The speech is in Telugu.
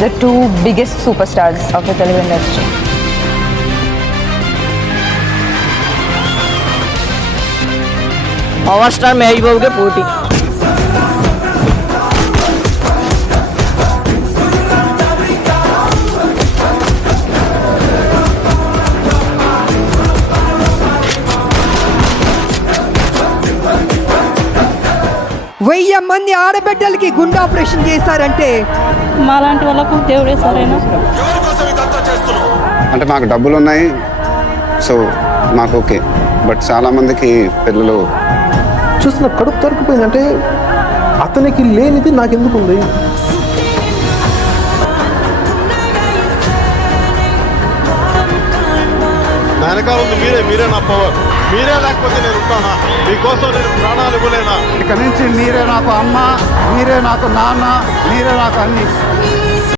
The two biggest superstars of the Telugu industry. Power star Mahesh బాబుకే పోటీ. వెయ్యి మంది ఆడబిడ్డలకి గుండె ఆపరేషన్ చేశారంటే మాలాంటి వాళ్ళకు దేవుడే సరైన. అంటే మాకు డబ్బులు ఉన్నాయి, సో మాకు ఓకే. బట్ చాలామందికి పిల్లలు చూసిన కడుపు తరుకుపోయింది. అంటే అతనికి లేనిది నాకెందుకు ఉంది? వెనకాల ఉంది మీరే నా పవర్. మీరే లేకపోతే నేను ఉంటానా? మీకోసం నేను ప్రాణాలు ఇవ్వలేనా? ఇక నుంచి మీరే నాకు అమ్మ, మీరే నాకు నాన్న, మీరే నాకు అన్ని.